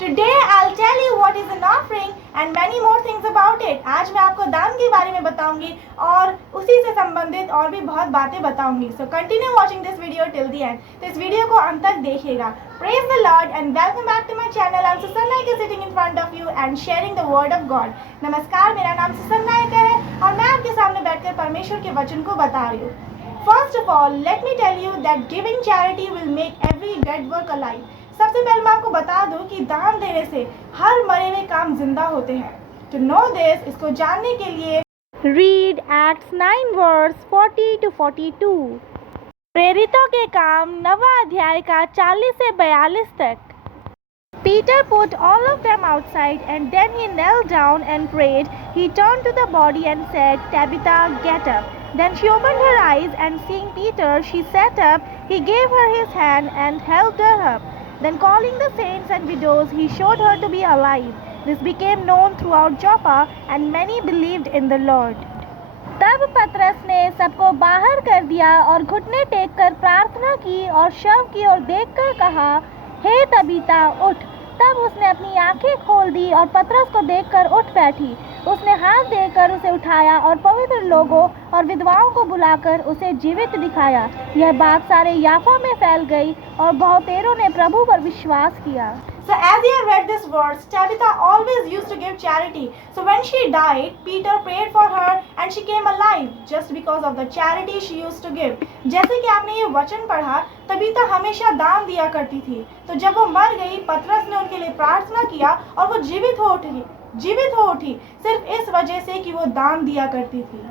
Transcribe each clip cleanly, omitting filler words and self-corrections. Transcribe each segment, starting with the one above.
Today I'll tell you what is an offering and many more things about it. आज मैं आपको दान के बारे में बताऊंगी और उसी से संबंधित और भी बहुत बातें बताऊंगी. So continue watching this video till the end. तो इस वीडियो को अंत तक देखिएगा. Praise the Lord and welcome back to my channel. I'm Susan Naik sitting in front of you and sharing the word of God. नमस्कार, मेरा नाम सुसन नायक है और मैं आपके सामने बैठकर परमेश्वर के वचन को बता रही हूँ. First of all, let me tell you that giving charity will make every dead work alive. सबसे पहले मैं आपको बता दूं कि दान देने से हर मरे हुए काम जिंदा होते हैं. To know this, इसको जानने के लिए read Acts 9 verse 40 to 42. प्रेरितों के काम 9वां अध्याय का 40 से 42 तक. Peter put all of them outside and then he knelt down and prayed. He turned to the body and said, Tabitha, get up. Then she opened her eyes and seeing Peter, she sat up. He gave her his hand and helped her up. Then calling the saints and widows, he showed her to be alive. This became known throughout Joppa and many believed in the Lord. तब पतरस ने सबको बाहर कर दिया और घुटने take कर प्रार्थना की और शव की ओर देखकर कहा, हे तबीता उठ. तब उसने अपनी आंखें खोल दी और पतरस को देखकर उठ बैठी. उसने हाथ देकर उसे उठाया और पवित्र लोगों और विधवाओं को बुलाकर उसे जीवित दिखाया. यह बात सारे याफा में फैल गई और बहुतेरों ने प्रभु पर विश्वास किया. So as you have read this verse, Tabitha always used to give charity. So when she died, Peter prayed for her and she came alive just because of the charity she used to give. जैसे कि आपने ये वचन पढ़ा, Tabitha हमेशा दान दिया करती थी. तो जब वो मर गई, पतरस ने उनके लिए प्रार्थना किया और वो जीवित हो उठी सिर्फ इस वजह से कि वो दान दिया करती थी.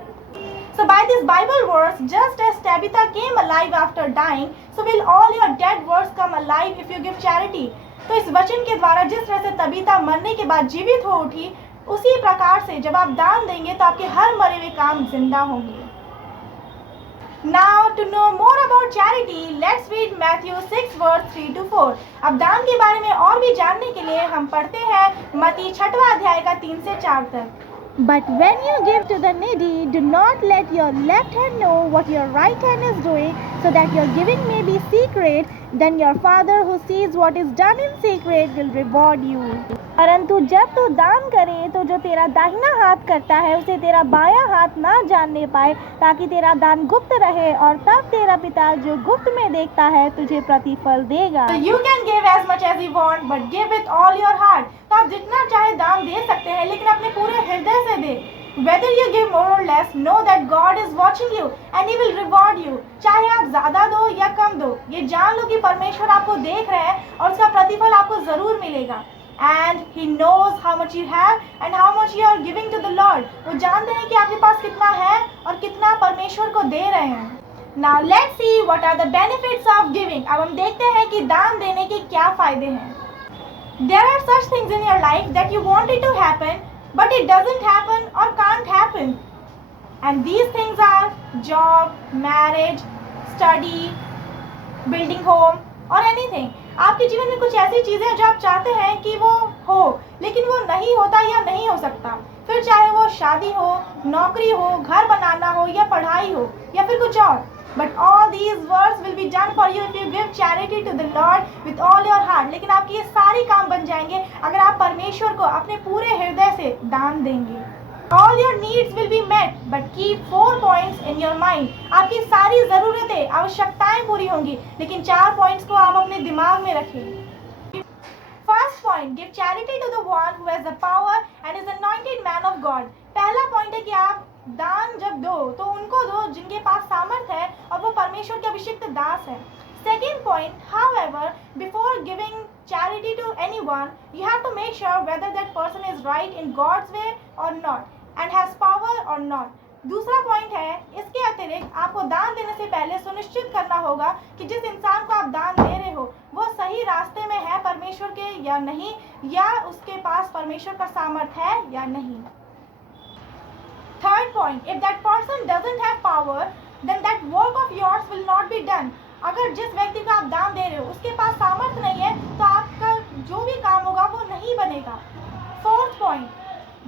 So by this Bible verse, just as Tabitha came alive after dying, so will all your dead works come alive if you give charity. तो इस वचन के द्वारा जिस तरह से तबीता मरने के बाद जीवित हो उठी, उसी प्रकार से जब आप दान देंगे तो आपके हर मरे हुए काम जिंदा होंगे. Now to know more about charity, let's read Matthew 6 verse 3 to 4. अब दान के बारे में और भी जानने के लिए हम पढ़ते हैं मत्ती 6वां अध्याय का 3 से 4 तक. But when you give to the needy, do not let your left hand know what your right hand is doing, so that your giving may be secret. Then your Father who sees what is done in secret will reward you. परंतु जब तू दान करे तो जो तेरा दाहिना हाथ करता है उसे तेरा बायां हाथ ना जानने पाए, ताकि तेरा दान गुप्त रहे और तब तेरा पिता जो गुप्त में देखता है तुझे प्रतिफल देगा. So you can give as much as you want, but give with all your heart. तो आप जितना चाहे दान दे सकते हैं, लेकिन अपने पूरे हृदय से दे. Whether you give more or less, know that God is watching you and He will reward you. चाहे आप ज़्यादा दो या कम दो, ये जान लो कि परमेश्वर आपको देख रहे हैं और उसका प्रतिफल आपको ज़रूर मिलेगा. And He knows how much you have and how much you are giving to the Lord. वो जानते हैं कि आपके पास कितना है और कितना परमेश्वर को दे रहे हैं. Now let's see what are the benefits of giving. अब हम देखते हैं कि दान देने के क्या फायदे हैं. There are such things in your life that you want it to happen, but it doesn't happen or can't happen. And these things are job, marriage, study, building home or anything. आपके जीवन में कुछ ऐसी चीज़ें जो आप चाहते हैं कि वो हो, लेकिन वो नहीं होता या नहीं हो सकता. फिर चाहे वो शादी हो, नौकरी हो, घर बनाना हो या पढ़ाई हो या फिर कुछ और. But all these works will be done for you if you give charity to the Lord with all your heart. लेकिन आपके ये सारे काम बन जाएंगे अगर आप परमेश्वर को अपने पूरे हृदय से दान देंगे. All your needs will be met, but keep 4 points in your mind. आपकी सारी ज़रूरतें, आवश्यकताएं पूरी होंगी, लेकिन 4 पॉइंट्स को आप अपने दिमाग में रखें. First point, give charity to the one who has the power and is anointed man of God. पहला पॉइंट है कि आप दान जब दो तो उनको दो जिनके पास सामर्थ है और वो परमेश्वर के अभिषिक्त दास है. Second point, however, before giving charity to anyone, you have to make sure whether that person is right in God's way or not and has power or not. दूसरा पॉइंट है, इसके अतिरिक्त आपको दान देने से पहले सुनिश्चित करना होगा कि जिस इंसान को आप दान दे रहे हो वो सही रास्ते में है परमेश्वर के या नहीं, या उसके पास परमेश्वर का सामर्थ है या नहीं. Third point, if that person doesn't have power, then that work of yours will not be done. अगर जिस व्यक्ति को आप दान दे रहे हो उसके पास सामर्थ्य नहीं है तो आपका जो भी काम होगा वो नहीं बनेगा. Fourth point,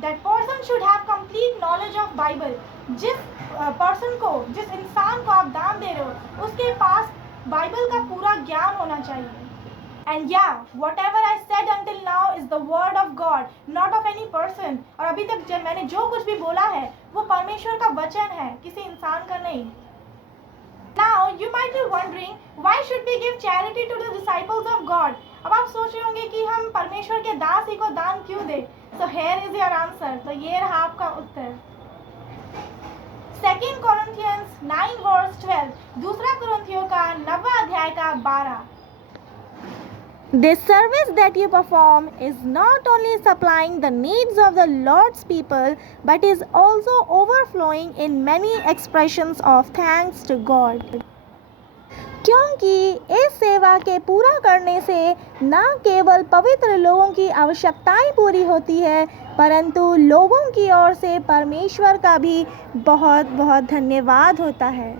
that person should have complete knowledge of Bible. जिस इंसान को आप दान दे रहे हो उसके पास बाइबल का पूरा ज्ञान होना चाहिए. And yeah, whatever I said until now the word of God, not of any person. और अभी तक जब मैंने जो कुछ भी बोला है वो परमेश्वर का वचन है, किसी इंसान का नहीं. Now you might be wondering why should we give charity to the disciples of God? अब आप सोच रहे होंगे कि हम परमेश्वर के दास ही को दान क्यों दें? So here is your answer. तो ये रहा आपका उत्तर. 2 Corinthians 9 verse 12. दूसरा कुरिन्थियों का 9वां अध्याय का 12. This service that you perform is not only supplying the needs of the Lord's people, but is also overflowing in many expressions of thanks to God. क्योंकि इस सेवा के पूरा करने से न केवल पवित्र लोगों की आवश्यकताएं पूरी होती है, परंतु लोगों की ओर से परमेश्वर का भी बहुत बहुत धन्यवाद होता है.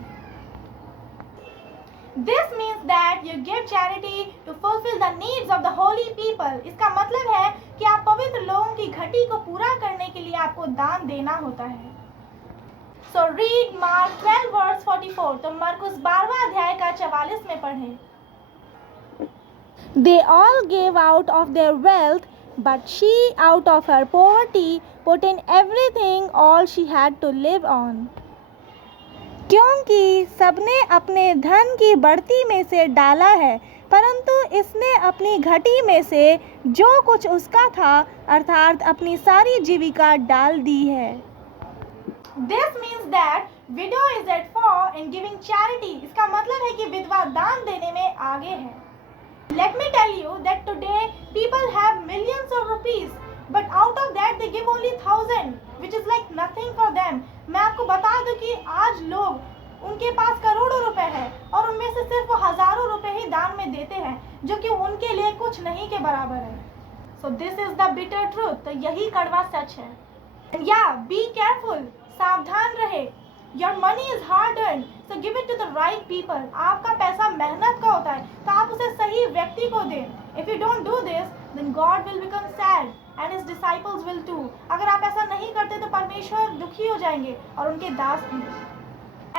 This means that you give charity to fulfill the needs of the holy people. इसका मतलब है कि आप पवित्र लोगों की घटी को पूरा करने के लिए आपको दान देना होता है. So read Mark 12 verse 44. तो मरकुस 12वां अध्याय का 44 में पढ़ें. They all gave out of their wealth, but she out of her poverty put in everything all she had to live on. क्योंकि सबने अपने धन की बढ़ती में से डाला है, परंतु इसने अपनी घटी में से जो कुछ उसका था अर्थात अपनी सारी जीविका डाल दी है. This means that widow is at fault in giving charity. इसका मतलब है कि विधवा दान देने में आगे है. Let me tell you that today people have millions of rupees, but out of that they give only 1,000, which is like nothing for them. मैं आपको बता दूं कि आज लोग उनके पास करोड़ों रुपए हैं और उनमें से सिर्फ वो हजारों रुपए ही दान में देते हैं, जो कि उनके लिए कुछ नहीं के बराबर है. So this is the bitter truth. तो यही कड़वा सच है. And yeah, be careful. सावधान रहे. Your money is hard earned, so give it to the right people. आपका पैसा मेहनत का होता है, तो आप उसे सही व्यक्ति को दें. If you don't do this, then God will become sad and His disciples will too. अगर आप ऐसा नहीं करते तो परमेश्वर दुखी हो जाएंगे और उनके दास भी.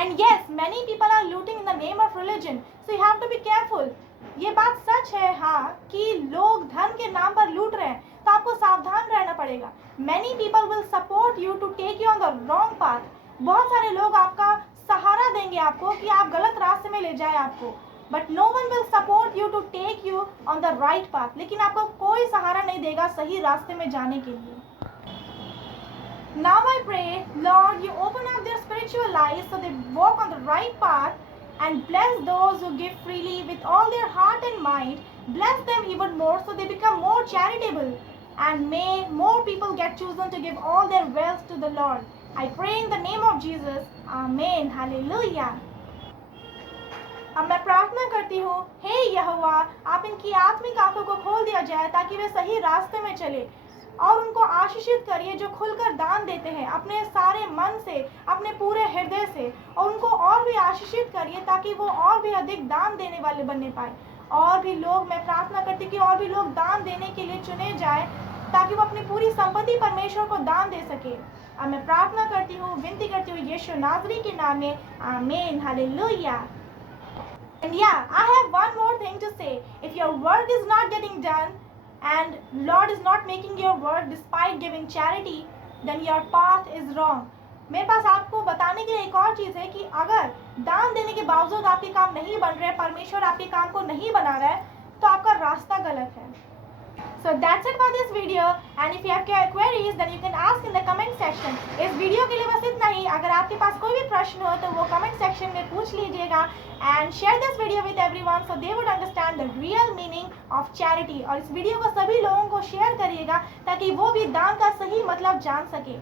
And yes, many people are looting in the name of religion, so you have to be careful. ये बात सच है हाँ कि लोग धन के नाम पर लूट रहे हैं, तो आपको सावधान रहना पड़ेगा. Many people will support you to take you on the wrong path. बहुत सारे लोग आपका सहारा देंगे आपको कि आप गलत रास्ते में ले जाए आपको. But no one will support you to take you on the right path. लेकिन आपको कोई सहारा नहीं देगा सही रास्ते में जाने के लिए. Now I pray, Lord, you open up their spiritual eyes so they walk on the right path, and bless those who give freely with all their heart and mind. Bless them even more so they become more charitable, and may more people get chosen to give all their wealth to the Lord. I pray in the name of Jesus. Amen. Hallelujah. अब मैं प्रार्थना करती हूँ, हे यहोवा, आप इनकी आत्मिक आंखों को खोल दिया जाए ताकि वे सही रास्ते में चले, और उनको आशीषित करिए जो खुलकर दान देते हैं अपने सारे मन से, अपने पूरे हृदय से, और उनको और भी आशीषित करिए ताकि वो और भी अधिक दान देने वाले बनने पाए. और भी लोग, मैं प्रार्थना करती हूँ कि और भी लोग दान देने के लिए चुने जाए ताकि वो अपनी पूरी संपत्ति परमेश्वर को दान दे सके. अब मैं प्रार्थना करती हूँ, विनती करती हूँ यीशु नाज़री के नाम में. आमीन. Hallelujah. And yeah, I have one more thing to say. If your work is not getting done and Lord is not making your work despite giving charity, then your path is wrong. मेरे पास आपको बताने के लिए एक और चीज़ है कि अगर दान देने के बावजूद आपके काम नहीं बन रहे, परमेश्वर आपके काम को नहीं बना रहा है, तो आपका रास्ता गलत है. So that's it for this video, and if you have queries then you can ask in the comment section. इस वीडियो के लिए बस इतना ही. अगर आपके पास कोई भी प्रश्न हो तो वो comment section में पूछ लीजिएगा, and share this video with everyone so they would understand the real meaning of charity. और इस वीडियो को सभी लोगों को शेयर करिएगा ताकि वो भी दान का सही मतलब जान सके.